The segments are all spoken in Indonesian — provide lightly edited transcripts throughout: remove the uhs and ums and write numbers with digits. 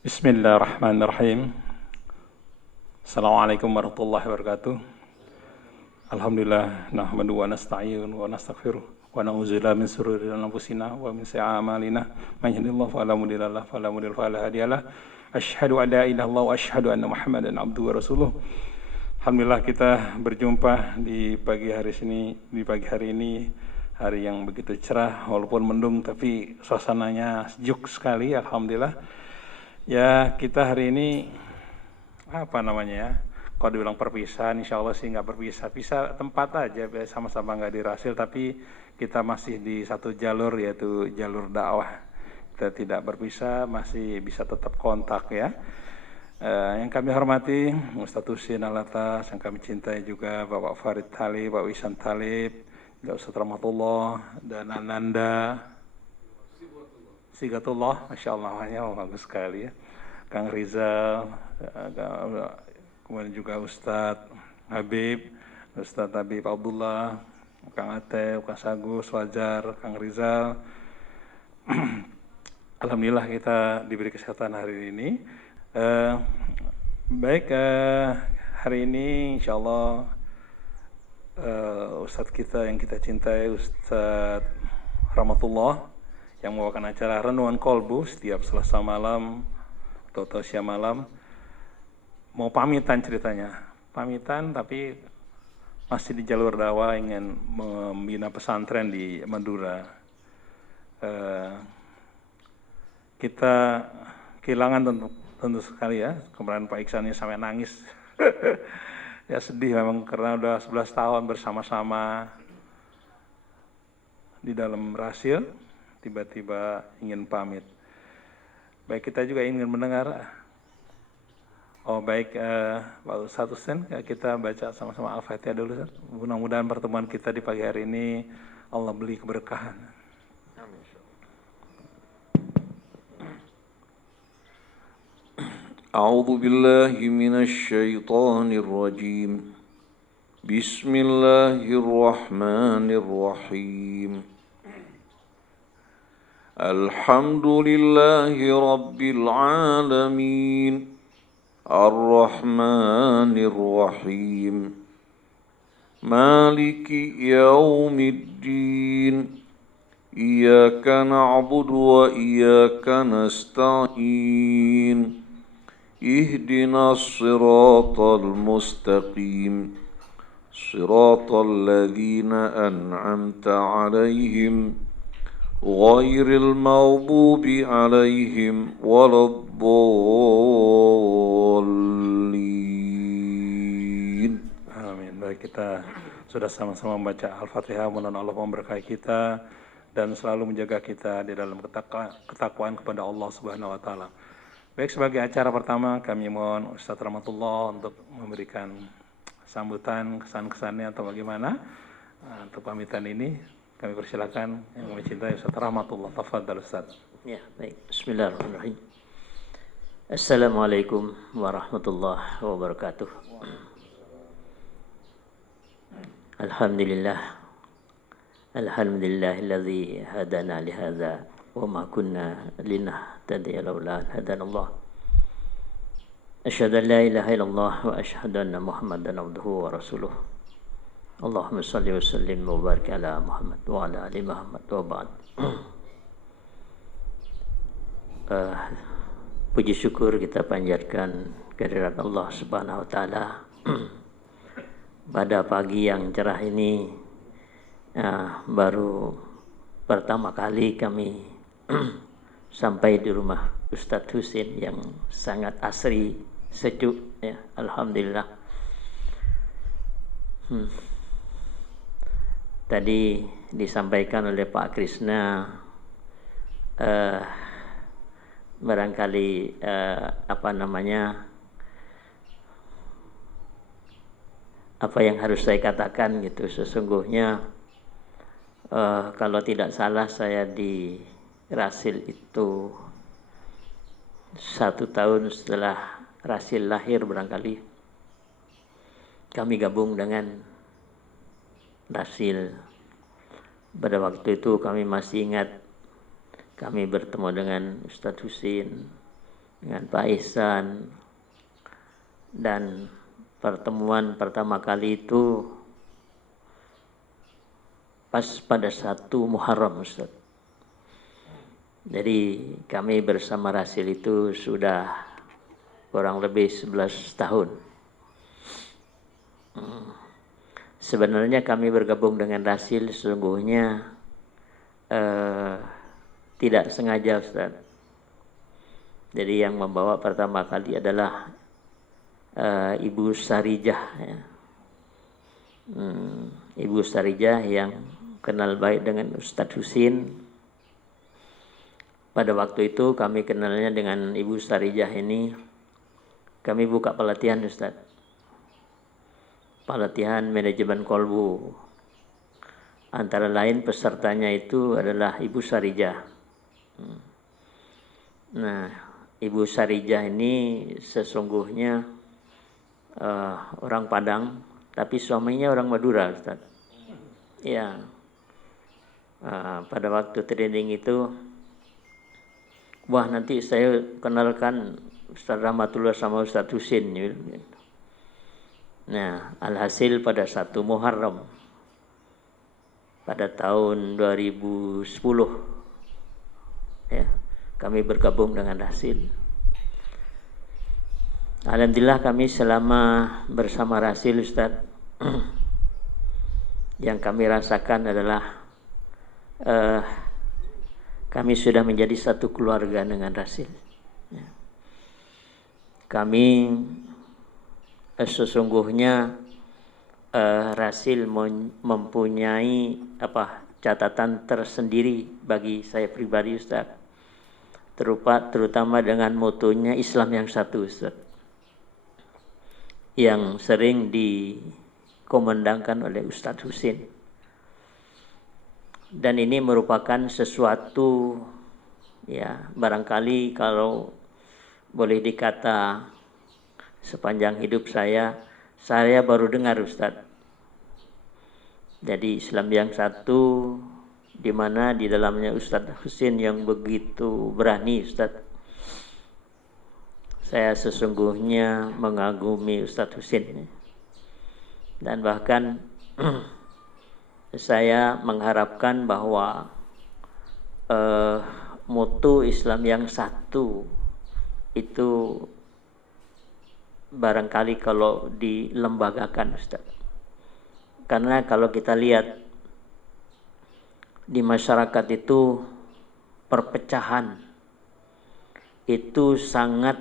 Bismillahirrahmanirrahim. Assalamualaikum warahmatullahi wabarakatuh. Alhamdulillah nahmadu wa nasta'inu wa nastaghfiruh wa na'udzubillahi min shururi anfusina wa min sayyiati a'malina may yahdihillahu fala mudilla lahu wa la mudilla fala hadiyalah. Asyhadu an la ilaha illallah wa asyhadu anna Muhammadan abduhu wa rasuluh. Alhamdulillah kita berjumpa di pagi hari ini hari yang begitu cerah walaupun mendung tapi suasananya sejuk sekali alhamdulillah. Ya, kita hari ini apa namanya ya? Kalau dibilang perpisahan, insya Allah sih nggak berpisah. Pisah tempat aja, sama-sama nggak dirasil, tapi kita masih di satu jalur yaitu jalur dakwah. Kita tidak berpisah, masih bisa tetap kontak ya. Yang kami hormati Ustadz Husin Alatas, yang kami cintai juga Bapak Farid Talib, Pak Wisan Talib, Ustadz Rahmatullah dan Ananda. Sigatullah, Masya Allah, bagus sekali ya. Kang Rizal, kemudian juga Ustadz Habib Abdullah, Kang Atef, Kang Sagus, Wajar, Kang Rizal. Alhamdulillah kita diberi kesehatan hari ini. Hari ini insya Allah Ustadz kita yang kita cintai, Ustadz Rahmatullah, yang membawakan acara Renungan Kolbu setiap Selasa malam atau siang malam, mau pamitan ceritanya. Pamitan tapi masih di jalur dakwah, ingin membina pesantren di Madura. Kita kehilangan tentu sekali ya, kemarin Pak Iksannya sampai nangis. Ya sedih memang karena udah 11 tahun bersama-sama di dalam rasil, tiba-tiba ingin pamit. Baik, kita juga ingin mendengar. Pak Ustadz Husin, kita baca sama-sama Al-Fatihah dulu. Mudah-mudahan pertemuan kita di pagi hari ini Allah beri keberkahan. Amin. A'udzu billahi minasy syaithanir rajim. Bismillahirrahmanirrahim. Alhamdulillahi Rabbil Alamin, Ar-Rahmanir Rahim, Maliki Yaumiddin, Iyyaka na'budu wa iyyaka nasta'in, Ihdinas siratal mustaqim, Siratal ladzina an'amta 'alaihim ghairil maghdubi 'alaihim waladdallin. Amin. Baik, kita sudah sama-sama membaca Al-Fatihah. Mudah-mudahan Allah memberkahi kita dan selalu menjaga kita di dalam ketakwaan kepada Allah Subhanahu wa taala. Baik, sebagai acara pertama kami mohon Ustadz Rahmatullah untuk memberikan sambutan, kesan-kesannya atau bagaimana untuk pamitan ini. Kami persilakan yang mencintai Ustadz Rahmatullah. Tafadhal Ustadz. Ya, baik. Bismillahirrahmanirrahim. Assalamualaikum warahmatullahi wabarakatuh. Alhamdulillah. Alhamdulillahilladzi hadana lihadza wa ma kunna linahtadiya laula an hadana Allah. Asyhadu an la ilaha illallah wa asyhadu anna Muhammadan abduhu wa rasuluh. Allahumma salli wa sallim wa barik ala Muhammad wa ala ali Muhammad wa ba'd. Puji syukur kita panjatkan kehadirat Allah Subhanahu wa taala pada pagi yang cerah ini. Baru pertama kali kami sampai di rumah Ustadz Husin yang sangat asri, sejuk ya, alhamdulillah. Tadi disampaikan oleh Pak Krisna barangkali apa yang harus saya katakan gitu. Sesungguhnya kalau tidak salah saya di Rasil itu 1 tahun setelah Rasil lahir barangkali kami gabung dengan Rasil. Pada waktu itu kami masih ingat kami bertemu dengan Ustadz Husin dengan Pak Ihsan, dan pertemuan pertama kali itu pas pada 1 Muharram, Ustaz. Jadi kami bersama Rasil itu sudah kurang lebih 11 tahun. Sebenarnya kami bergabung dengan Rasil sesungguhnya tidak sengaja, Ustaz. Jadi yang membawa pertama kali adalah Ibu Sarijah, ya. Ibu Sarijah yang kenal baik dengan Ustadz Husin. Pada waktu itu kami kenalnya dengan Ibu Sarijah ini, kami buka pelatihan, Ustadz. Pelatihan manajemen kolbu. Antara lain pesertanya itu adalah Ibu Sarijah. Nah, Ibu Sarijah ini sesungguhnya orang Padang, tapi suaminya orang Madura, Ustaz. Ya, pada waktu training itu, wah nanti saya kenalkan Ustaz Rahmatullah sama Ustaz Husin. Nah, alhasil pada 1 Muharram pada tahun 2010, ya, kami bergabung dengan Rasil. Alhamdulillah kami selama bersama Rasil, Ustaz, yang kami rasakan adalah kami sudah menjadi satu keluarga dengan Rasil. Ya. Kami sesungguhnya Rasil mempunyai catatan tersendiri bagi saya pribadi, Ustaz, terutama dengan motonya Islam yang satu, Ustaz, yang sering dikomandangkan oleh Ustadz Husin. Dan ini merupakan sesuatu, ya, barangkali kalau boleh dikata sepanjang hidup saya baru dengar, Ustadz. Jadi Islam yang satu, di mana di dalamnya Ustadz Husin yang begitu berani, Ustadz. Saya sesungguhnya mengagumi Ustadz Husin, dan bahkan saya mengharapkan bahwa mutu Islam yang satu itu barangkali kalau dilembagakan, Ustaz. Karena kalau kita lihat di masyarakat itu perpecahan itu sangat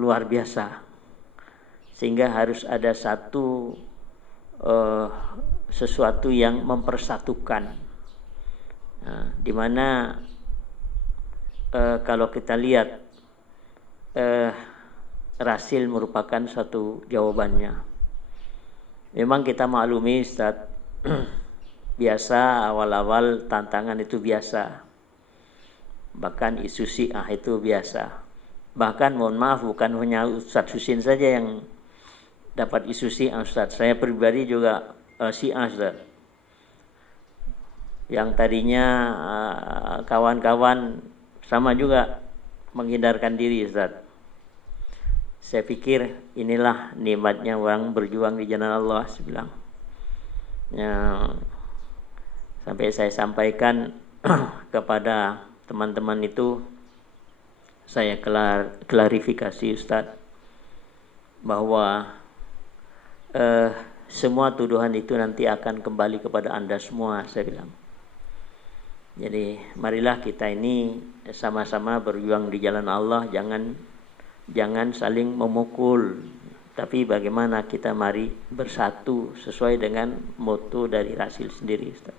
luar biasa, sehingga harus ada sesuatu yang mempersatukan. Nah, di mana kalau kita lihat Rasil merupakan satu jawabannya. Memang kita maklumi, Ustaz, biasa awal-awal tantangan itu biasa. Bahkan isu Syiah itu biasa. Bahkan mohon maaf, bukan hanya Ustadz Husin saja yang dapat isu Syiah, Ustadz. Saya pribadi juga Syiah, Ustadz. Yang tadinya kawan-kawan sama juga menghindarkan diri, Ustadz. Saya pikir inilah nikmatnya orang berjuang di jalan Allah, saya bilang. Ya, sampai saya sampaikan kepada teman-teman itu, saya klarifikasi, Ustadz, bahwa semua tuduhan itu nanti akan kembali kepada Anda semua, saya bilang. Jadi marilah kita ini sama-sama berjuang di jalan Allah, jangan saling memukul, tapi bagaimana kita mari bersatu sesuai dengan moto dari Rasil sendiri, Ustaz.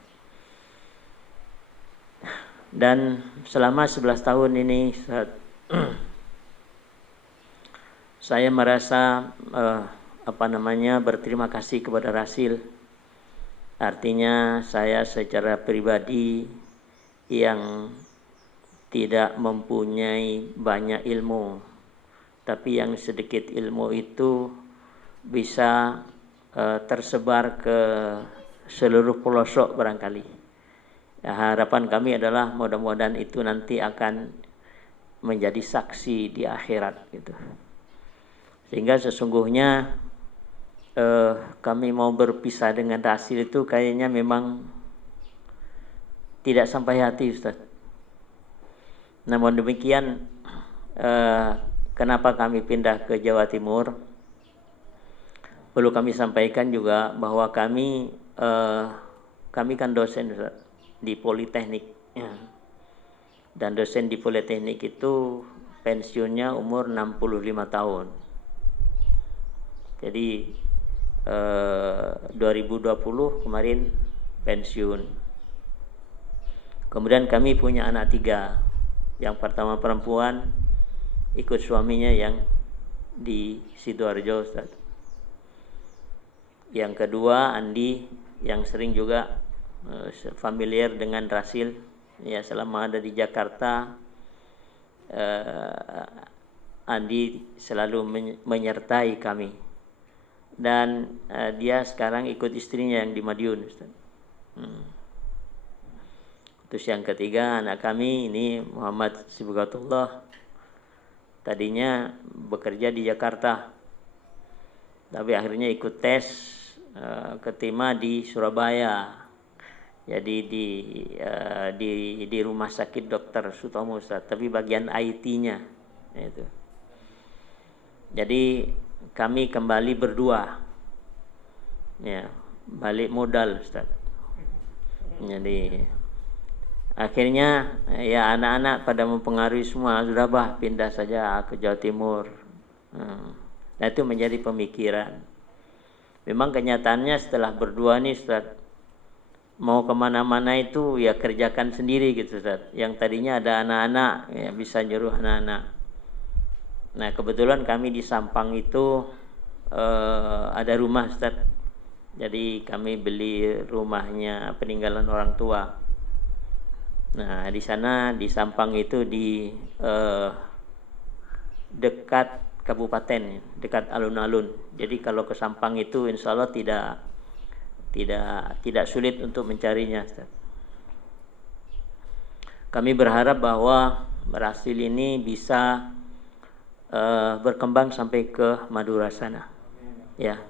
Dan selama 11 tahun ini, Ustaz, saya merasa berterima kasih kepada Rasil. Artinya saya secara pribadi yang tidak mempunyai banyak ilmu, tapi yang sedikit ilmu itu bisa tersebar ke seluruh pelosok barangkali. Ya, harapan kami adalah mudah-mudahan itu nanti akan menjadi saksi di akhirat gitu. Sehingga sesungguhnya kami mau berpisah dengan Rasil itu kayaknya memang tidak sampai hati, Ustaz. Namun demikian, kenapa kami pindah ke Jawa Timur? Perlu kami sampaikan juga bahwa kami kan dosen, Ustaz, di Politeknik. Ya. Dan dosen di Politeknik itu pensiunnya umur 65 tahun. Jadi 2020 kemarin pensiun. Kemudian kami punya anak 3. Yang pertama perempuan, ikut suaminya yang di Sidoarjo, Ustaz. Yang kedua Andi, yang sering juga familiar dengan Rasil, ya selama ada di Jakarta. Andi selalu menyertai kami. Dan dia sekarang ikut istrinya yang di Madiun, Ustaz. Terus yang ketiga anak kami ini Muhammad Sibghatullah, tadinya bekerja di Jakarta, tapi akhirnya ikut tes keterima di Surabaya. Jadi di Rumah Sakit Dr. Sutomo, Ustaz, tapi bagian IT-nya itu. Jadi kami kembali berdua, ya, balik modal, Ustaz. Jadi akhirnya ya anak-anak pada mempengaruhi semua, sudah bah pindah saja ke Jawa Timur. Nah itu menjadi pemikiran. Memang kenyataannya setelah berdua nih, Ustaz, mau kemana-mana itu ya kerjakan sendiri gitu, Ustaz. Yang tadinya ada anak-anak ya bisa nyuruh anak-anak. Nah kebetulan kami di Sampang itu ada rumah, Ustaz. Jadi kami beli rumahnya peninggalan orang tua. Nah di sana di Sampang itu di dekat kabupaten, dekat alun-alun. Jadi kalau ke Sampang itu insya Allah tidak sulit untuk mencarinya, Ustaz. Kami berharap bahwa Rasil ini bisa berkembang sampai ke Madura sana, ya.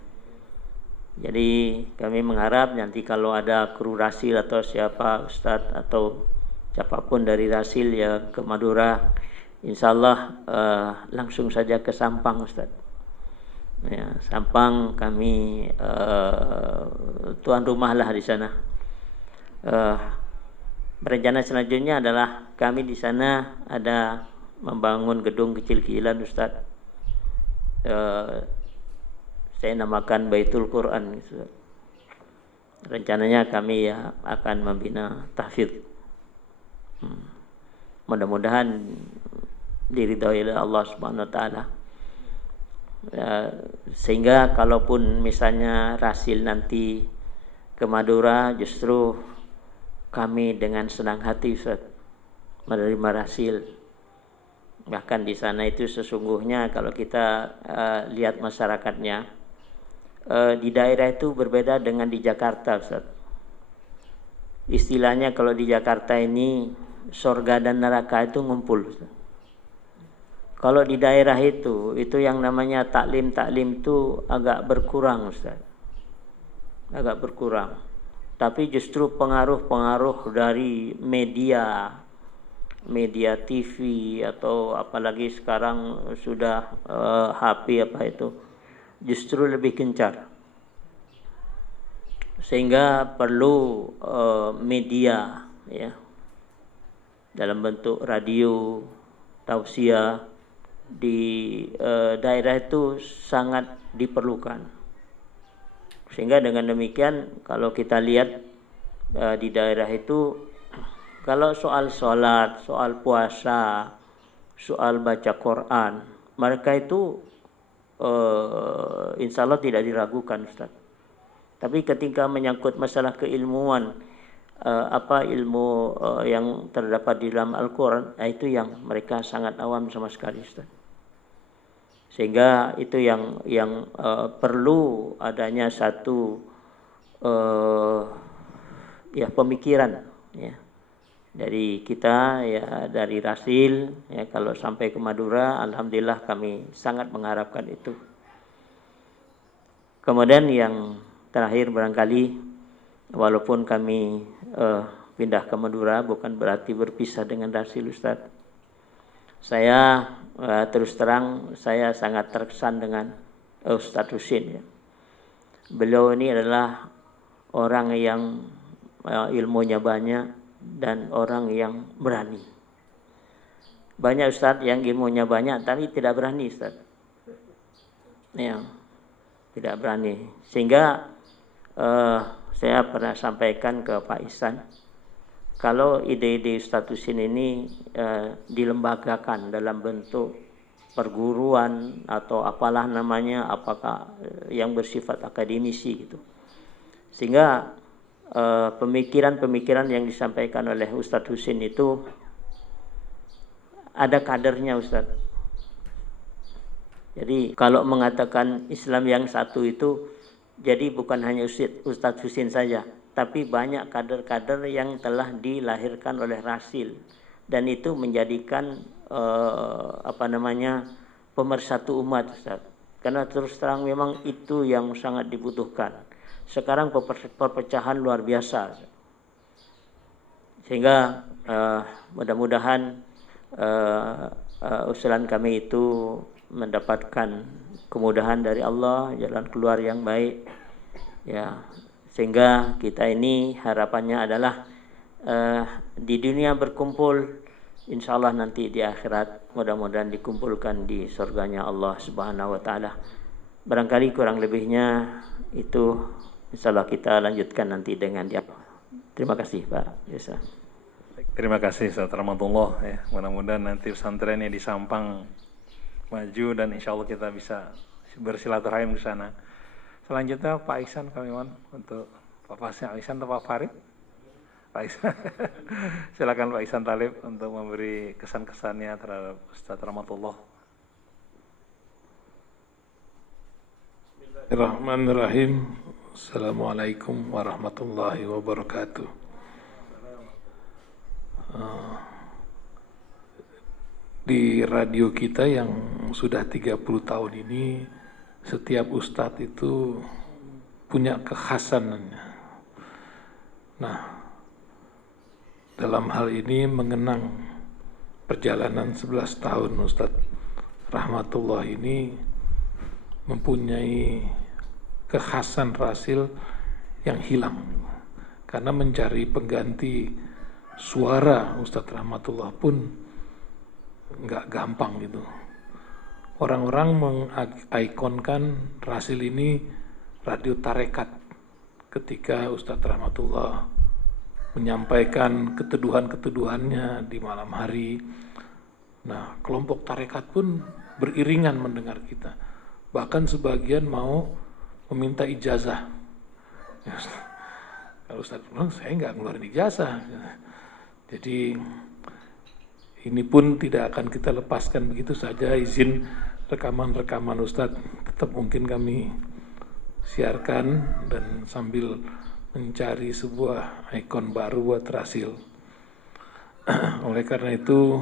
Jadi kami mengharap nanti kalau ada kru Rasil atau siapa Ustadz atau siapapun dari Rasil ya ke Madura, insya Allah langsung saja ke Sampang, Ustadz. Ya, Sampang kami tuan rumah lah di sana. Rencana selanjutnya adalah kami di sana ada membangun gedung kecil-kecilan, Ustadz. Saya namakan Baitul Quran, Ustadz. Rencananya kami ya akan membina tahfidz. Mudah-mudahan diridhoi oleh Allah Subhanahu wa taala. Sehingga kalaupun misalnya Rasil nanti ke Madura, justru kami dengan senang hati, Ustaz, menerima Rasil. Bahkan di sana itu sesungguhnya kalau kita lihat masyarakatnya, di daerah itu berbeda dengan di Jakarta, Ustaz. Istilahnya kalau di Jakarta ini surga dan neraka itu ngumpul, Ustaz. Kalau di daerah itu yang namanya taklim itu agak berkurang, Ustaz. Agak berkurang. Tapi justru pengaruh dari media TV atau apalagi sekarang sudah HP apa itu justru lebih gencar. Sehingga perlu media ya dalam bentuk radio, tausiah di daerah itu sangat diperlukan. Sehingga dengan demikian kalau kita lihat di daerah itu, kalau soal sholat, soal puasa, soal baca Quran, mereka itu insya Allah tidak diragukan, Ustaz. Tapi ketika menyangkut masalah keilmuan, ilmu yang terdapat di dalam Al-Quran, itu yang mereka sangat awam sama sekali, Ustaz. Sehingga itu yang perlu adanya satu pemikiran ya Jadi kita ya dari Rasil ya kalau sampai ke Madura, alhamdulillah kami sangat mengharapkan itu. Kemudian yang terakhir barangkali, walaupun kami pindah ke Madura bukan berarti berpisah dengan Rasil Ustadz. Saya terus terang saya sangat terkesan dengan Ustadz Husin ya. Beliau ini adalah orang yang ilmunya banyak dan orang yang berani. Banyak Ustadz yang ilmunya banyak tapi tidak berani Ustadz. Ya, tidak berani. Sehingga saya pernah sampaikan ke Pak Ihsan, kalau ide-ide Ustadz Husin ini dilembagakan dalam bentuk perguruan atau apalah namanya, apakah yang bersifat akademisi gitu, sehingga pemikiran-pemikiran yang disampaikan oleh Ustadz Husin itu ada kadernya Ustadz. Jadi kalau mengatakan Islam yang satu itu, jadi bukan hanya Ustadz Husin saja, tapi banyak kader-kader yang telah dilahirkan oleh Rasil, dan itu menjadikan pemersatu umat Ustaz. Karena terus terang memang itu yang sangat dibutuhkan. Sekarang perpecahan luar biasa. Sehingga mudah-mudahan usulan kami itu mendapatkan kemudahan dari Allah, jalan keluar yang baik. Ya, sehingga kita ini harapannya adalah di dunia berkumpul, insya Allah nanti di akhirat mudah-mudahan dikumpulkan di surganya Allah Subhanahu wa Ta'ala. Barangkali kurang lebihnya itu insya Allah kita lanjutkan nanti dengan dia. Terima kasih Pak Yesa. Terima kasih Ustaz Rahmatullah ya. Mudah-mudahan nanti pesantrennya di Sampang maju dan insya Allah kita bisa bersilaturahim di sana. Selanjutnya Pak Ihsan kami mohon untuk Pak Ihsan atau Pak Farid. Pak Ihsan. Silakan Pak Ihsan Talib untuk memberi kesan-kesannya terhadap Ustaz Rahmatullah. Bismillahirrahmanirrahim. Assalamualaikum warahmatullahi wabarakatuh. Di radio kita yang sudah 30 tahun ini, setiap ustadz itu punya kekhasanannya. Nah, dalam hal ini mengenang perjalanan 11 tahun Ustadz Rahmatullah ini mempunyai kekhasan Rasil yang hilang. Karena mencari pengganti suara Ustadz Rahmatullah pun nggak gampang gitu. Orang-orang mengikonkan Rasil ini radio tarekat ketika Ustadz Rahmatullah menyampaikan keteduhan-keteduhannya di malam hari. Nah, kelompok tarekat pun beriringan mendengar kita. Bahkan sebagian mau meminta ijazah. Kalau Ustaz bilang, saya nggak ngeluarin ijazah. Jadi ini pun tidak akan kita lepaskan begitu saja. Izin rekaman-rekaman Ustaz tetap mungkin kami siarkan dan sambil mencari sebuah ikon baru buat Rasil. Oleh karena itu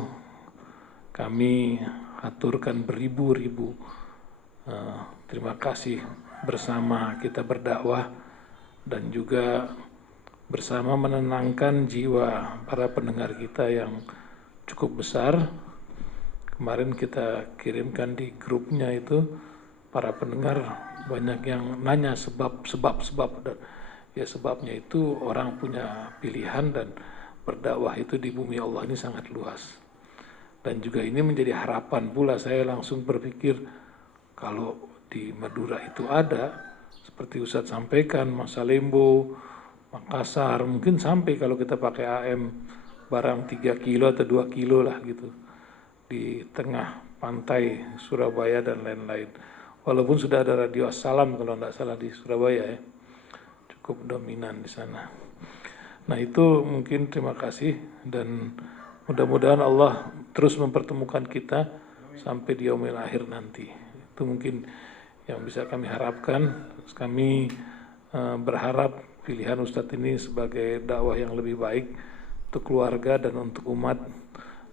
kami aturkan beribu-ribu terima kasih bersama kita berdakwah dan juga bersama menenangkan jiwa para pendengar kita yang cukup besar. Kemarin kita kirimkan di grupnya itu, para pendengar banyak yang nanya sebab dan ya sebabnya itu orang punya pilihan dan berdakwah itu di bumi Allah ini sangat luas. Dan juga ini menjadi harapan pula, saya langsung berpikir kalau di Madura itu ada, seperti Ustadz sampaikan, Masalembo, Makassar, mungkin sampai kalau kita pakai AM barang 3 kilo atau 2 kilo lah gitu, di tengah pantai Surabaya dan lain-lain. Walaupun sudah ada radio Assalam kalau tidak salah di Surabaya ya, cukup dominan di sana. Nah itu mungkin terima kasih dan mudah-mudahan Allah terus mempertemukan kita sampai di yaumil akhir nanti. Itu mungkin yang bisa kami harapkan. Terus kami berharap pilihan Ustadz ini sebagai dakwah yang lebih baik untuk keluarga dan untuk umat.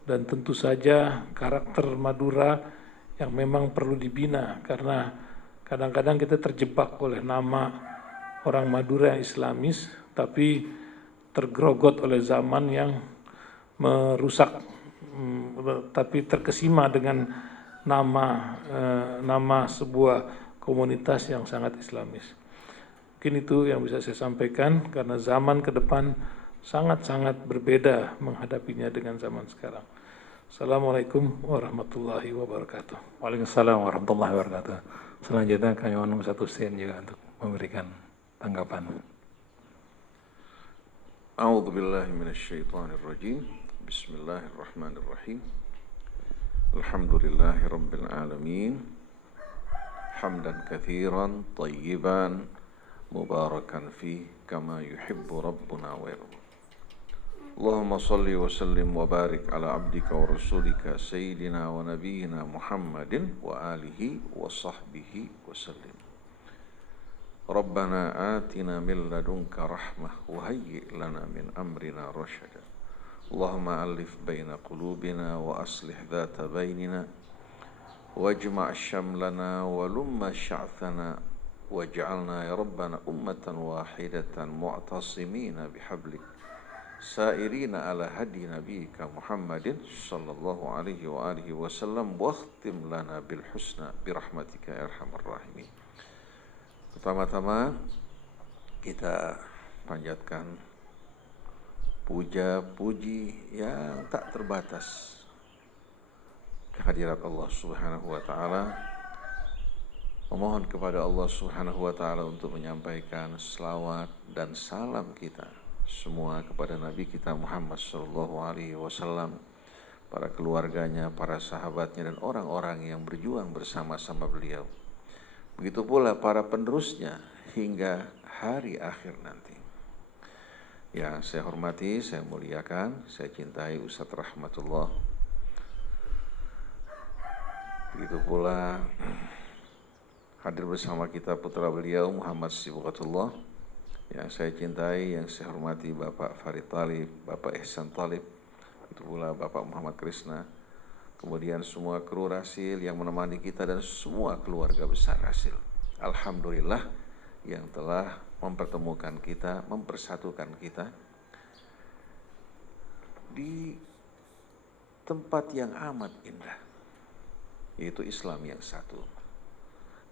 Dan tentu saja karakter Madura yang memang perlu dibina, karena kadang-kadang kita terjebak oleh nama orang Madura yang Islamis, tapi tergerogot oleh zaman yang merusak, tapi terkesima dengan nama sebuah komunitas yang sangat Islamis. Mungkin itu yang bisa saya sampaikan, karena zaman ke depan sangat-sangat berbeda menghadapinya dengan zaman sekarang. Assalamualaikum warahmatullahi wabarakatuh. Waalaikumsalam warahmatullahi wabarakatuh. Selanjutnya kami mohon Ustaz Husain juga untuk memberikan tanggapan. A'udzu billahi minasyaitonir rajim. Bismillahirrahmanirrahim. Alhamdulillahi rabbil alamin. Hamdan katsiran thayyiban mubarakan fi kama yuhibbu rabbuna wa yarda. Allahumma salli wa sallim wa barik ala abdika wa rasulika sayyidina wa nabiyyina Muhammadin wa alihi wa sahbihi wa sallim. Rabbana atina min ladunka rahmah wa hayyi' lana min amrina rasyada. Allahumma alif baina qulubina wa aslih dhata bainina wajma' syamlana wa lumma sya'thana waj'alna ya Rabbana ummatan wahidatan mu'tasimina bihablik sairina ala hadi nabiyika Muhammadin sallallahu alaihi wa alihi wasallam wakhtim lana bil husna birahmatika ya arhamar rahimin. Pertama-tama kita panjatkan puja puji yang tak terbatas kehadirat Allah Subhanahu wa taala. Memohon kepada Allah Subhanahu wa taala untuk menyampaikan selawat dan salam kita semua kepada Nabi kita Muhammad sallallahu alaihi wasallam, para keluarganya, para sahabatnya dan orang-orang yang berjuang bersama-sama beliau. Begitu pula para penerusnya hingga hari akhir nanti. Yang saya hormati, saya muliakan, saya cintai Ustaz Rahmatullah. Begitu pula hadir bersama kita putra beliau Muhammad Sibghatullah, yang saya cintai, yang saya hormati Bapak Farid Talib, Bapak Ihsan Talib, itu pula Bapak Muhammad Krisna, kemudian semua kru Rasil yang menemani kita dan semua keluarga besar Rasil. Alhamdulillah yang telah mempertemukan kita, mempersatukan kita di tempat yang amat indah, yaitu Islam yang satu,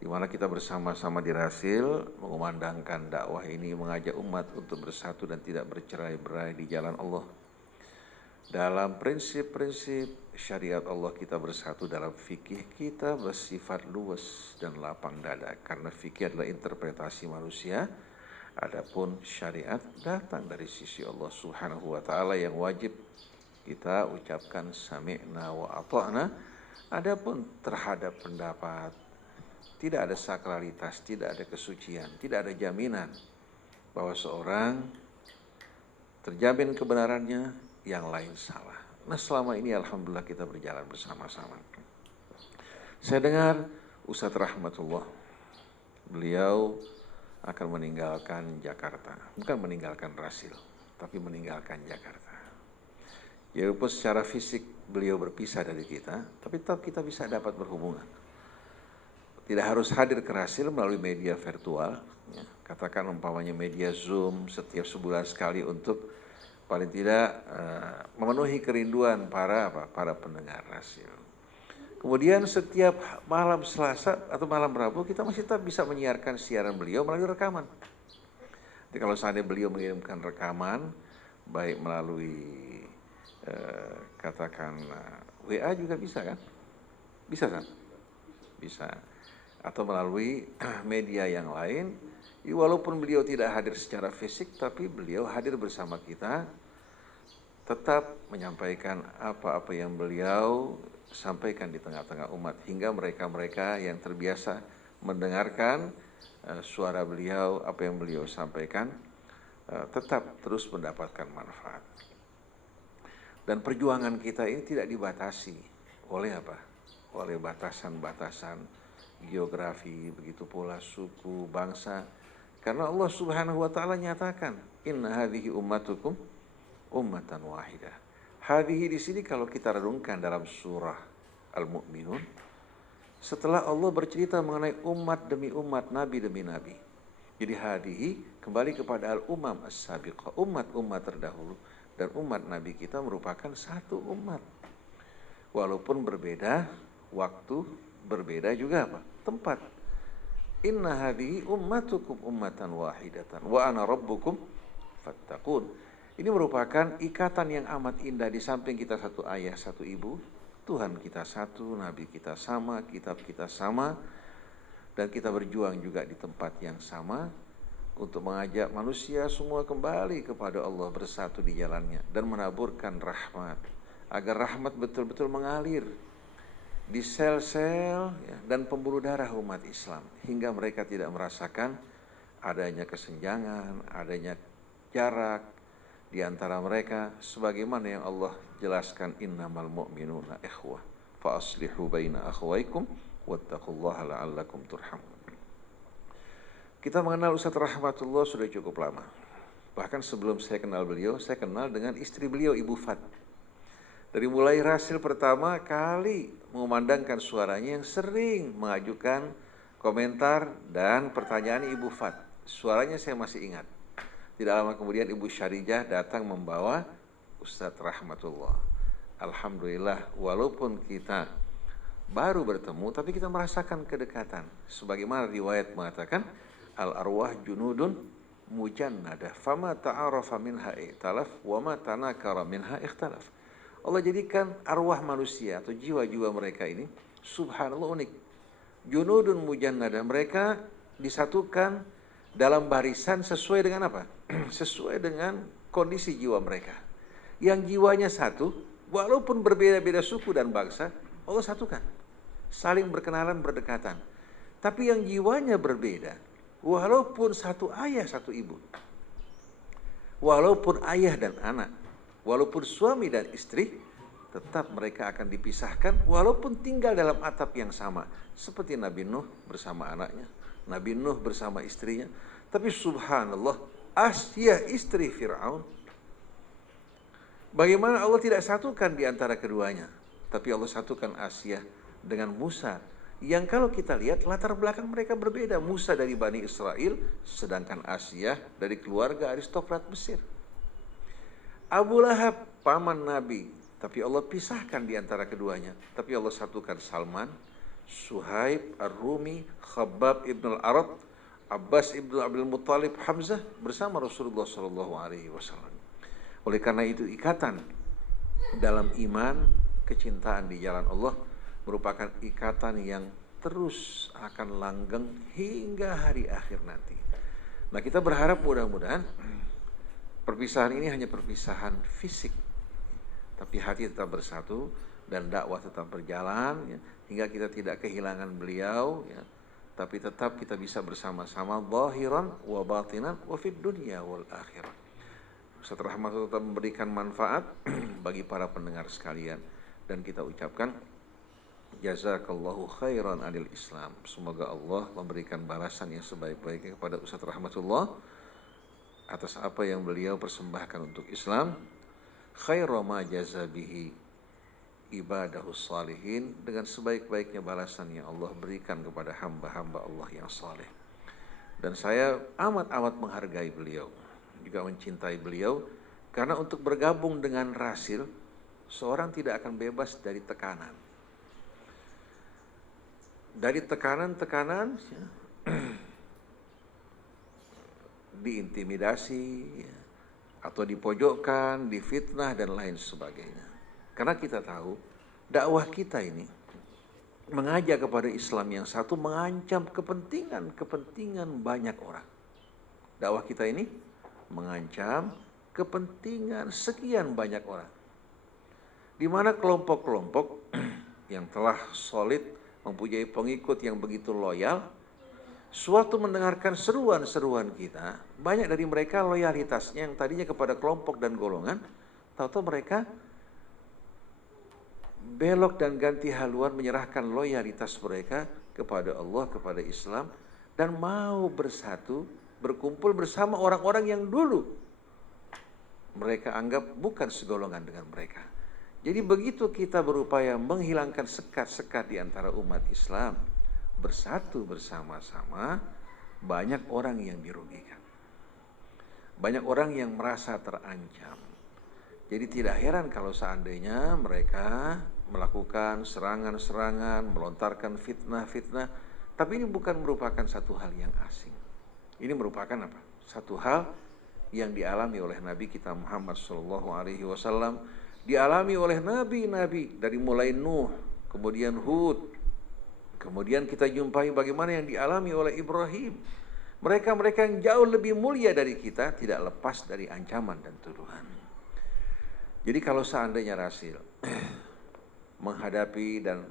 di mana kita bersama-sama di Rasil mengumandangkan dakwah ini, mengajak umat untuk bersatu dan tidak bercerai-berai di jalan Allah. Dalam prinsip-prinsip syariat Allah kita bersatu, dalam fikih kita bersifat luas dan lapang dada, karena fikih adalah interpretasi manusia, adapun syariat datang dari sisi Allah Subhanahu wa taala yang wajib kita ucapkan sami'na wa ata'na. Adapun terhadap pendapat, tidak ada sakralitas, tidak ada kesucian, tidak ada jaminan bahwa seorang terjamin kebenarannya, yang lain salah. Nah, selama ini alhamdulillah kita berjalan bersama-sama. Saya dengar Ustadz Rahmatullah, beliau akan meninggalkan Jakarta. Bukan meninggalkan Rasil, tapi meninggalkan Jakarta. Ya, walaupun secara fisik beliau berpisah dari kita, tapi tetap kita bisa dapat berhubungan. Tidak harus hadir ke Rasil melalui media virtual, ya. Katakan umpamanya media Zoom setiap sebulan sekali untuk paling tidak memenuhi kerinduan para pendengar Rasil. Kemudian setiap malam Selasa atau malam Rabu kita masih tetap bisa menyiarkan siaran beliau melalui rekaman. Jadi kalau seandainya beliau mengirimkan rekaman, baik melalui katakan WA juga bisa kan? Bisa kan? Bisa. Atau melalui media yang lain, walaupun beliau tidak hadir secara fisik, tapi beliau hadir bersama kita, tetap menyampaikan apa-apa yang beliau sampaikan di tengah-tengah umat, hingga mereka-mereka yang terbiasa mendengarkan suara beliau, apa yang beliau sampaikan, tetap terus mendapatkan manfaat. Dan perjuangan kita ini tidak dibatasi oleh apa? Oleh batasan-batasan geografi, begitu pula suku, bangsa. Karena Allah Subhanahu wa taala nyatakan, "Inna hadhihi ummatukum ummatan wahidah. Hadhihi di sini kalau kita renungkan dalam surah Al-Mu'minun, setelah Allah bercerita mengenai umat demi umat, nabi demi nabi. Jadi hadhihi kembali kepada al-umam as-sabiqah, umat-umat terdahulu, dan umat nabi kita merupakan satu umat. Walaupun berbeda waktu, berbeda juga apa? Tempat. Inna hadhihi ummatukum ummatan wahidatan wa ana rabbukum fattaqun. Ini merupakan ikatan yang amat indah. Di samping kita satu ayah, satu ibu, Tuhan kita satu, Nabi kita sama, kitab kita sama, dan kita berjuang juga di tempat yang sama untuk mengajak manusia semua kembali kepada Allah, bersatu di jalannya, dan menaburkan rahmat, agar rahmat betul-betul mengalir di sel-sel dan pembuluh darah umat Islam, hingga mereka tidak merasakan adanya kesenjangan, adanya jarak di antara mereka, sebagaimana yang Allah jelaskan, innamal mu'minuna ikhwah fa aslihu baina akhwaikum wattaqullaha la'allakum turhamun. Kita mengenal Ustaz Rahmatullah sudah cukup lama. Bahkan sebelum saya kenal beliau, saya kenal dengan istri beliau, Ibu Fat. Dari mulai rasil pertama kali mengumandangkan suaranya yang sering mengajukan komentar dan pertanyaan Ibu Fat. Suaranya saya masih ingat. Tidak lama kemudian Ibu Syarijah datang membawa Ustadz Rahmatullah. Alhamdulillah, walaupun kita baru bertemu, tapi kita merasakan kedekatan. Sebagaimana riwayat mengatakan, al-arwah junudun mujannada, fama ta'arafa minha ikhtalaf, wa ma tanakara minha ikhtalaf. Allah jadikan arwah manusia atau jiwa-jiwa mereka ini, subhanallah, unik. Junudun mujannada, mereka disatukan dalam barisan sesuai dengan apa? Sesuai dengan kondisi jiwa mereka. Yang jiwanya satu, walaupun berbeda-beda suku dan bangsa, Allah satukan. Saling berkenalan, berdekatan. Tapi yang jiwanya berbeda, walaupun satu ayah, satu ibu, walaupun ayah dan anak, walaupun suami dan istri, tetap mereka akan dipisahkan walaupun tinggal dalam atap yang sama. Seperti Nabi Nuh bersama anaknya, Nabi Nuh bersama istrinya. Tapi subhanallah, Asyah istri Fir'aun, bagaimana Allah tidak satukan di antara keduanya, tapi Allah satukan Asyah dengan Musa, yang kalau kita lihat latar belakang mereka berbeda. Musa dari Bani Israel, sedangkan Asyah dari keluarga aristokrat Mesir. Abu Lahab paman Nabi, tapi Allah pisahkan di antara keduanya. Tapi Allah satukan Salman, Suhaib, Ar-Rumi, Khabbab ibn al-Arad, Abbas ibn Abdul Muttalib, Hamzah bersama Rasulullah SAW. Oleh karena itu ikatan dalam iman, kecintaan di jalan Allah merupakan ikatan yang terus akan langgeng hingga hari akhir nanti. Nah, kita berharap mudah-mudahan perpisahan ini hanya perpisahan fisik, tapi hati tetap bersatu dan dakwah tetap berjalan, ya, hingga kita tidak kehilangan beliau, ya, tapi tetap kita bisa bersama-sama zahiran wa batinan wa fid dunya wal akhirah. Ustaz Rahmatullah tetap memberikan manfaat bagi para pendengar sekalian, dan kita ucapkan jazakallahu khairan anil Islam. Semoga Allah memberikan balasan yang sebaik-baiknya kepada Ustaz Rahmatullah atas apa yang beliau persembahkan untuk Islam. Khairu ma jazabihi ibadahus salihin, dengan sebaik-baiknya balasan yang Allah berikan kepada hamba-hamba Allah yang saleh. Dan saya amat-amat menghargai beliau, juga mencintai beliau, karena untuk bergabung dengan Rasil, seorang tidak akan bebas dari tekanan. Dari tekanan-tekanan, diintimidasi, atau dipojokkan, difitnah, dan lain sebagainya. Karena kita tahu dakwah kita ini mengajak kepada Islam yang satu, mengancam kepentingan banyak orang. Dakwah kita ini mengancam kepentingan sekian banyak orang, di mana kelompok-kelompok yang telah solid, mempunyai pengikut yang begitu loyal, suatu mendengarkan seruan-seruan kita, banyak dari mereka loyalitasnya yang tadinya kepada kelompok dan golongan, tahu-tahu mereka belok dan ganti haluan, menyerahkan loyalitas mereka kepada Allah, kepada Islam, dan mau bersatu, berkumpul bersama orang-orang yang dulu mereka anggap bukan segolongan dengan mereka. Jadi begitu kita berupaya menghilangkan sekat-sekat di antara umat Islam, bersatu bersama-sama, banyak orang yang dirugikan. Banyak orang yang merasa terancam. Jadi tidak heran kalau seandainya mereka melakukan serangan-serangan, melontarkan fitnah-fitnah, tapi ini bukan merupakan satu hal yang asing. Ini merupakan apa? Satu hal yang dialami oleh Nabi kita Muhammad SAW, dialami oleh nabi-nabi dari mulai Nuh, kemudian Hud, kemudian kita jumpai bagaimana yang dialami oleh Ibrahim. Mereka-mereka yang jauh lebih mulia dari kita tidak lepas dari ancaman dan tuduhan. Jadi kalau seandainya Rasil menghadapi dan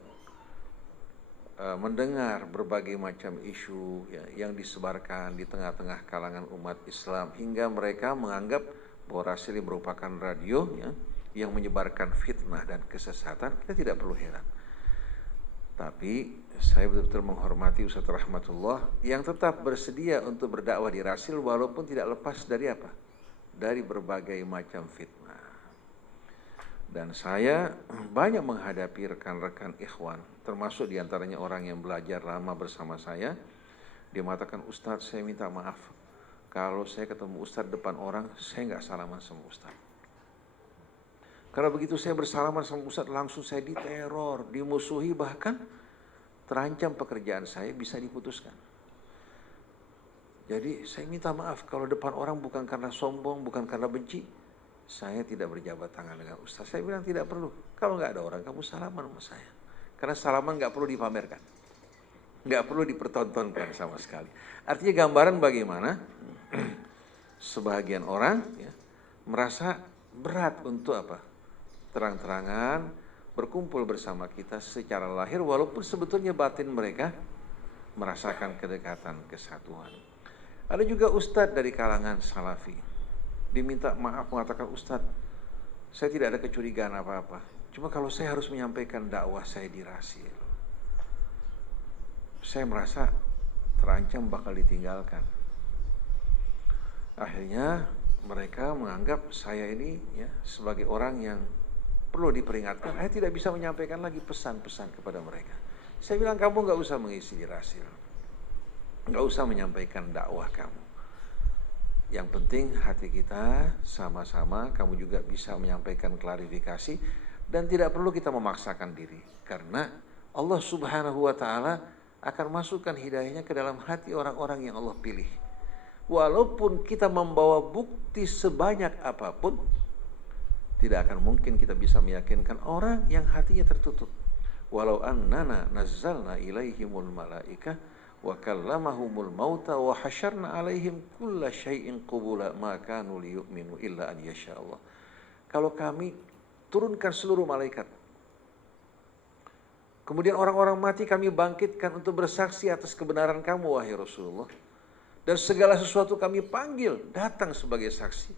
mendengar berbagai macam isu yang disebarkan di tengah-tengah kalangan umat Islam, hingga mereka menganggap bahwa Rasil merupakan radio yang menyebarkan fitnah dan kesesatan, kita tidak perlu heran. Tapi saya betul-betul menghormati Ustaz Rahmatullah yang tetap bersedia untuk berdakwah di Rasil walaupun tidak lepas dari apa? Dari berbagai macam fitnah. Dan saya banyak menghadapi rekan-rekan ikhwan, termasuk diantaranya orang yang belajar lama bersama saya. Dia mengatakan, Ustadz saya minta maaf, kalau saya ketemu Ustadz depan orang, saya nggak salaman sama Ustadz. Karena begitu saya bersalaman sama Ustadz, langsung saya diteror, dimusuhi, bahkan terancam pekerjaan saya bisa diputuskan. Jadi saya minta maaf kalau depan orang bukan karena sombong, bukan karena benci, saya tidak berjabat tangan dengan Ustaz. Saya bilang tidak perlu. Kalau nggak ada orang, kamu salaman sama saya. Karena salaman nggak perlu dipamerkan, nggak perlu dipertontonkan sama sekali. Artinya gambaran bagaimana sebagian orang merasa berat untuk apa? Terang-terangan berkumpul bersama kita secara lahir, walaupun sebetulnya batin mereka merasakan kedekatan, kesatuan. Ada juga ustadz dari kalangan salafi, diminta maaf mengatakan, Ustadz, saya tidak ada kecurigaan apa-apa. Cuma kalau saya harus menyampaikan dakwah saya di Rasil, saya merasa terancam bakal ditinggalkan. Akhirnya mereka menganggap saya ini sebagai orang yang perlu diperingatkan. Saya tidak bisa menyampaikan lagi pesan-pesan kepada mereka. Saya bilang, kamu nggak usah mengisi di Rasil, nggak usah menyampaikan dakwah kamu. Yang penting hati kita sama-sama, kamu juga bisa menyampaikan klarifikasi, dan tidak perlu kita memaksakan diri. Karena Allah Subhanahu wa Ta'ala akan masukkan hidayahnya ke dalam hati orang-orang yang Allah pilih. Walaupun kita membawa bukti sebanyak apapun, tidak akan mungkin kita bisa meyakinkan orang yang hatinya tertutup. Walau annana nazzalna ilaihimul malaikah wa kallamahumul mauta wa hasyarna alaihim kulla syai'in qubula ma kanu liyu'minu illa an yasha Allah. Kalau kami turunkan seluruh malaikat, kemudian orang-orang mati kami bangkitkan untuk bersaksi atas kebenaran kamu wahai Rasulullah, dan segala sesuatu kami panggil datang sebagai saksi,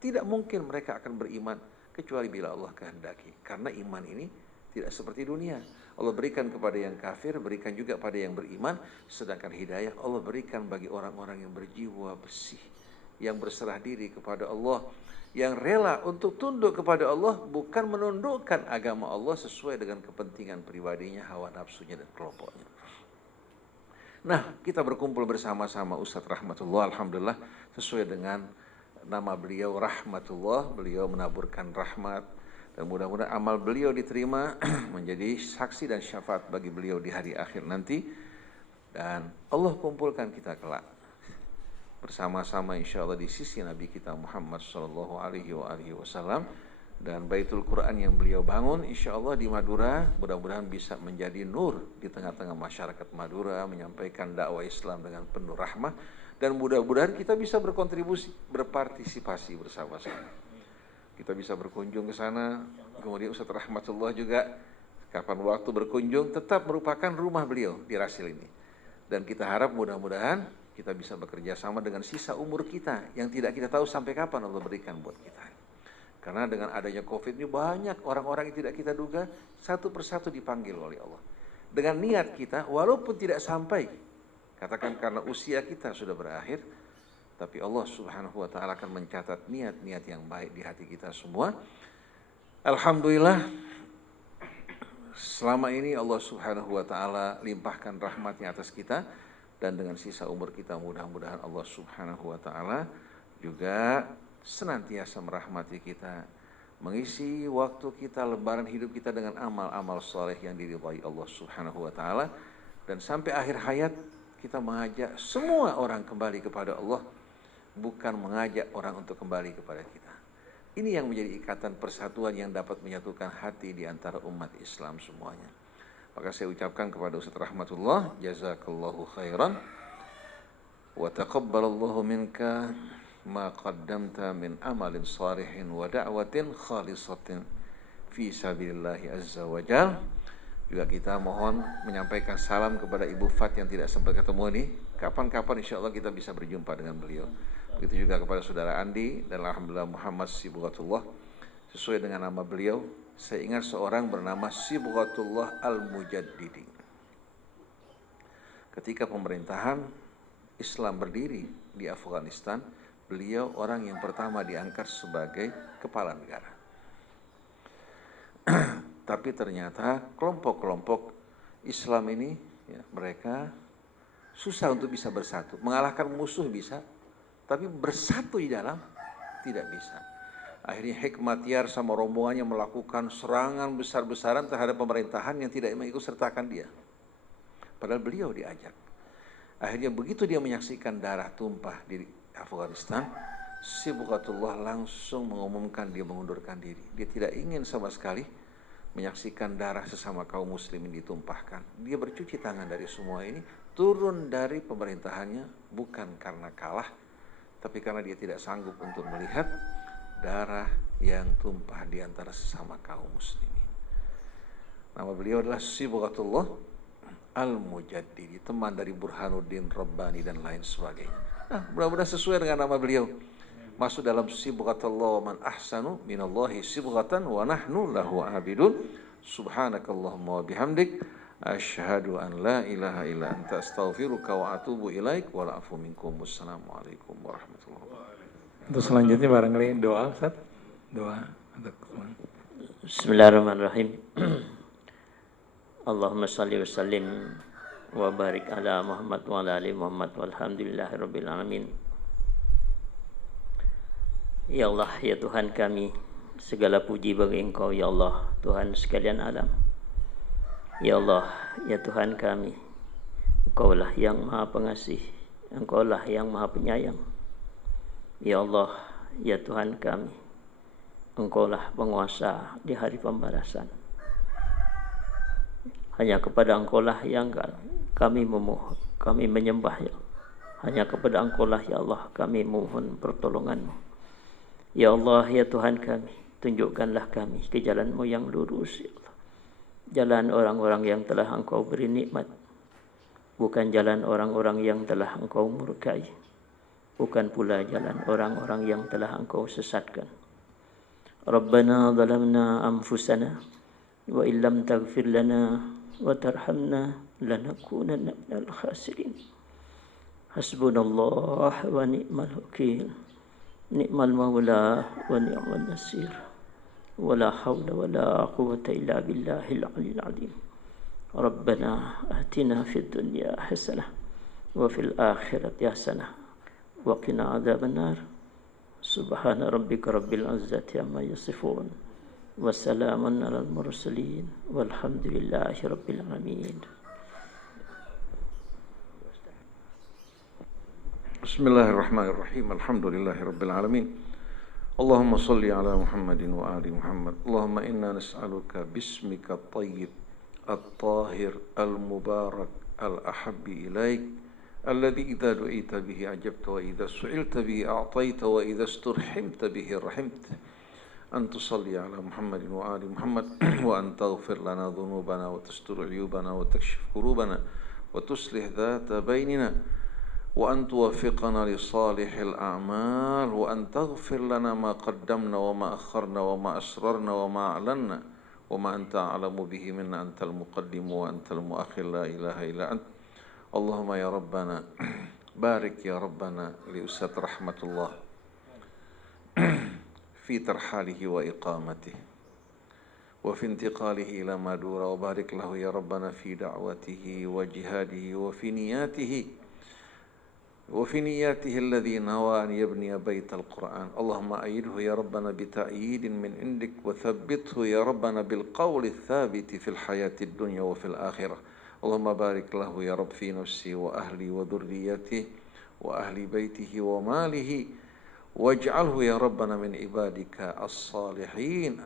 tidak mungkin mereka akan beriman kecuali bila Allah kehendaki. Karena iman ini tidak seperti dunia. Allah berikan kepada yang kafir, berikan juga pada yang beriman. Sedangkan hidayah Allah berikan bagi orang-orang yang berjiwa bersih, yang berserah diri kepada Allah, yang rela untuk tunduk kepada Allah, bukan menundukkan agama Allah sesuai dengan kepentingan pribadinya, hawa nafsunya dan kelompoknya. Nah, kita berkumpul bersama-sama Ustaz Rahmatullah, alhamdulillah sesuai dengan nama beliau Rahmatullah, beliau menaburkan rahmat. Dan mudah-mudahan amal beliau diterima menjadi saksi dan syafaat bagi beliau di hari akhir nanti. Dan Allah kumpulkan kita kelak bersama-sama insya Allah di sisi Nabi kita Muhammad SAW. Dan Baitul Quran yang beliau bangun insya Allah di Madura, mudah-mudahan bisa menjadi nur di tengah-tengah masyarakat Madura, menyampaikan dakwah Islam dengan penuh rahmah. Dan mudah-mudahan kita bisa berkontribusi, berpartisipasi bersama-sama. Kita bisa berkunjung ke sana, kemudian Ustaz Rahmatullah juga kapan waktu berkunjung tetap merupakan rumah beliau di Rasil ini. Dan kita harap mudah-mudahan kita bisa bekerja sama dengan sisa umur kita yang tidak kita tahu sampai kapan Allah berikan buat kita. Karena dengan adanya COVID ini banyak orang-orang yang tidak kita duga satu persatu dipanggil oleh Allah. Dengan niat kita, walaupun tidak sampai, katakan karena usia kita sudah berakhir, tapi Allah Subhanahu wa taala akan mencatat niat-niat yang baik di hati kita semua. Alhamdulillah, selama ini Allah Subhanahu wa taala limpahkan rahmatnya atas kita, dan dengan sisa umur kita mudah-mudahan Allah Subhanahu wa taala juga senantiasa merahmati kita, mengisi waktu kita, lembaran hidup kita dengan amal-amal soleh yang diridhai Allah Subhanahu wa taala, dan sampai akhir hayat kita mengajak semua orang kembali kepada Allah, bukan mengajak orang untuk kembali kepada kita. Ini yang menjadi ikatan persatuan yang dapat menyatukan hati di antara umat Islam semuanya. Maka saya ucapkan kepada Ustaz Rahmatullah, jazakallahu khairan wa taqabbalallahu minka ma qaddamta min amalin salihin wa da'watin khalisatin fi sabilillahi azza wa jal. Juga kita mohon menyampaikan salam kepada Ibu Fat yang tidak sempat ketemu ini. Kapan-kapan insya Allah kita bisa berjumpa dengan beliau. Begitu juga kepada saudara Andi dan alhamdulillah Muhammad Sibghatullah. Sesuai dengan nama beliau, saya ingat seorang bernama Sibghatullah Al-Mujaddidi. Ketika pemerintahan Islam berdiri di Afghanistan, beliau orang yang pertama diangkat sebagai kepala negara. Tapi ternyata kelompok-kelompok Islam ini, ya, mereka susah untuk bisa bersatu. Mengalahkan musuh bisa, tapi bersatu di dalam tidak bisa. Akhirnya Hekmatyar sama rombongannya melakukan serangan besar-besaran terhadap pemerintahan yang tidak mengikut sertakan dia. Padahal beliau diajak. Akhirnya begitu dia menyaksikan darah tumpah di Afghanistan, Sibghatullah langsung mengumumkan dia mengundurkan diri. Dia tidak ingin sama sekali menyaksikan darah sesama kaum muslimin ditumpahkan. Dia bercuci tangan dari semua ini, turun dari pemerintahannya bukan karena kalah, tapi karena dia tidak sanggup untuk melihat darah yang tumpah di antara sesama kaum muslimin. Nama beliau adalah Sibghatullah Al-Mujaddidi, teman dari Burhanuddin Rabbani dan lain sebagainya. Nah, mudah-mudahan sesuai dengan nama beliau. Masuk dalam Sibghatullah wa man ahsanu minallahi sibghatan wa nahnu lahu abidun. Subhanakallahumma wa bihamdik asyhadu an la ilaha illa anta astaghfiruka wa atubu ilaik wa la'afu minkum. Wassalamualaikum warahmatullahi wabarakatuh. Untuk selanjutnya barangkali doa, Ustaz. Doa untuk semua. Bismillahirrahmanirrahim. Allahumma salli wa sallim wa barik ala Muhammad wa ala ali Muhammad walhamdulillahi rabbil alamin. Ya Allah, ya Tuhan kami, segala puji bagi Engkau, ya Allah, Tuhan sekalian alam. Ya Allah, ya Tuhan kami, Engkaulah yang maha pengasih, Engkaulah yang maha penyayang. Ya Allah, ya Tuhan kami, Engkaulah penguasa di hari pembalasan. Hanya kepada Engkaulah yang kami memohon, kami menyembah, ya Allah. Hanya kepada Engkaulah, ya Allah, kami mohon pertolongan-Mu. Ya Allah, ya Tuhan kami, tunjukkanlah kami ke jalan-Mu yang lurus, ya Allah. Jalan orang-orang yang telah Engkau beri nikmat, bukan jalan orang-orang yang telah Engkau murkai, bukan pula jalan orang-orang yang telah Engkau sesatkan. Rabbana zalamna anfusana wa illam taghfir lana wa tarhamna lanakunanna minal khasirin. Hasbunallah wa ni'mal wakil. Ni'mal maula wa ni'mal nasir. Wala hawla wala quwwata illa billahil aliyil azim. Rabbana atina fid dunya hasanah wa fil akhirati hasanah wa qina adzaban nar. Subhana rabbika rabbil izzati amma yasifun wa salamun alal mursalin walhamdulillahi rabbil alamin. Bismillahirrahmanirrahim. Alhamdulillahirabbil alamin. Allahumma salli ala Muhammadin wa ali Muhammad. Allahumma inna nas'aluka bismika at-tayyib at-tahir al-mubarak al-ahabbi ilaik alladhi idza du'ita bihi ajabta wa idza su'ilta bihi a'taita wa idza isturhimta bihi rahimta. An tusalli ala Muhammadin wa ali Muhammad wa an taghfir lana dhunubana wa tastur 'uyubana wa takshif kurubana wa tuslih dhata bainina وأن توفقنا لصالح الأعمال وأن تغفر لنا ما قدمنا وما أخرنا وما أسررنا وما أعلنا وما أنت أعلم به منا أنت المقدم وأنت المؤخر لا إله إلا أنت اللهم يا ربنا Barik ya Rabbana li Ustaz Rahmatullah fi tarhalihi wa iqamatihi wa fi intiqalihi ila Madura, wa barik lahu ya Rabbana fi da'watihi wa jihadihi wa fi niyatihi alladhi nawa an yabniya baital Qur'an. Allahumma ayyidhu ya Rabbana bi ta'yidin min indik wa thabbithu ya Rabbana bil qawli thabiti fil hayati dunya wa fil akhirah. Allahumma barik lahu ya Rabb fi nafsi wa ahli wa dhurriyyatihi wa ahli baitihi wa malihi waj'alhu ya Rabbana min ibadika as-salihin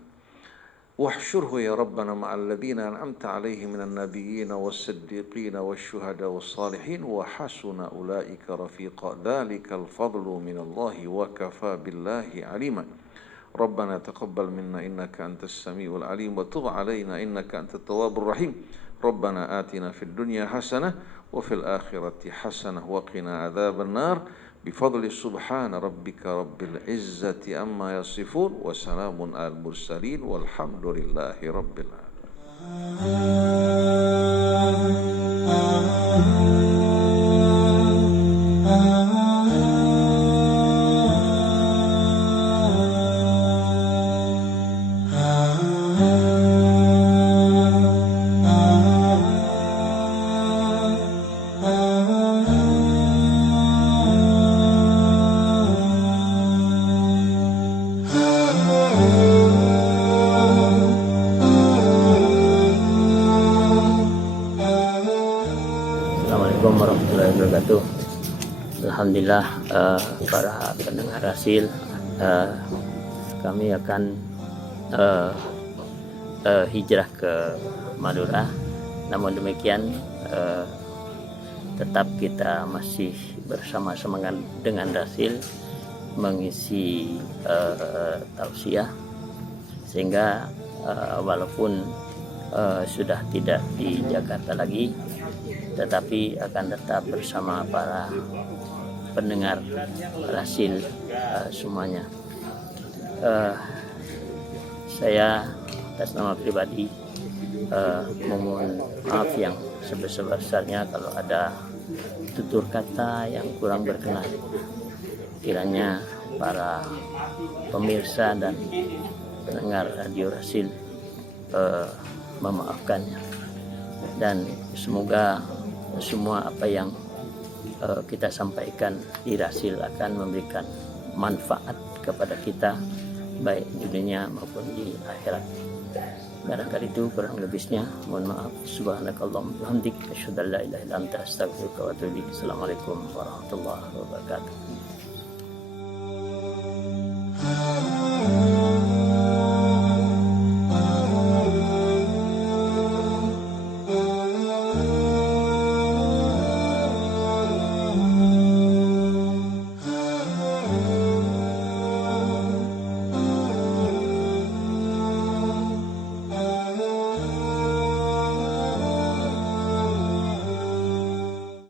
wahsyurhu ya Rabbana ma'al ladzina an'amta 'alaihim minan nabiyyin was-siddiqin wasyuhada was-salihin wa hasuna ulaika rafiqa. Dzalikal fadlu minallahi wa kafa billahi 'alima. Rabbana taqabbal minna innaka antas samiul 'alim wa tub 'alaina innaka antat tawwabur rahim. Rabbana atina fid dunya hasanah wa fil akhirati hasanah wa qina adzaban nar bifadli subhana rabbika rabbil izzati amma yasifun wa salamun al mursalin walhamdulillahi rabbil Assalamualaikum warahmatullahi wabarakatuh. Alhamdulillah, para pendengar Rasil, kami akan hijrah ke Madura. Namun demikian, tetap kita masih bersama-sama dengan Rasil mengisi tausiah, sehingga walaupun sudah tidak di Jakarta lagi, tetapi akan tetap bersama para pendengar Rasil semuanya. Saya atas nama pribadi memohon maaf yang sebesar-besarnya kalau ada tutur kata yang kurang berkenan. Kiranya para pemirsa dan pendengar Radio Rasil memaafkannya, dan semoga semua apa yang kita sampaikan di Rasil akan memberikan manfaat kepada kita, baik di dunia maupun di akhirat. Barangkali itu, kurang lebihnya mohon maaf. Subhanakallahumma wa bihamdik, asyhadu an la ilaha illa anta, astaghfiruka wa atubu ilaik. Assalamualaikum warahmatullahi wabarakatuh.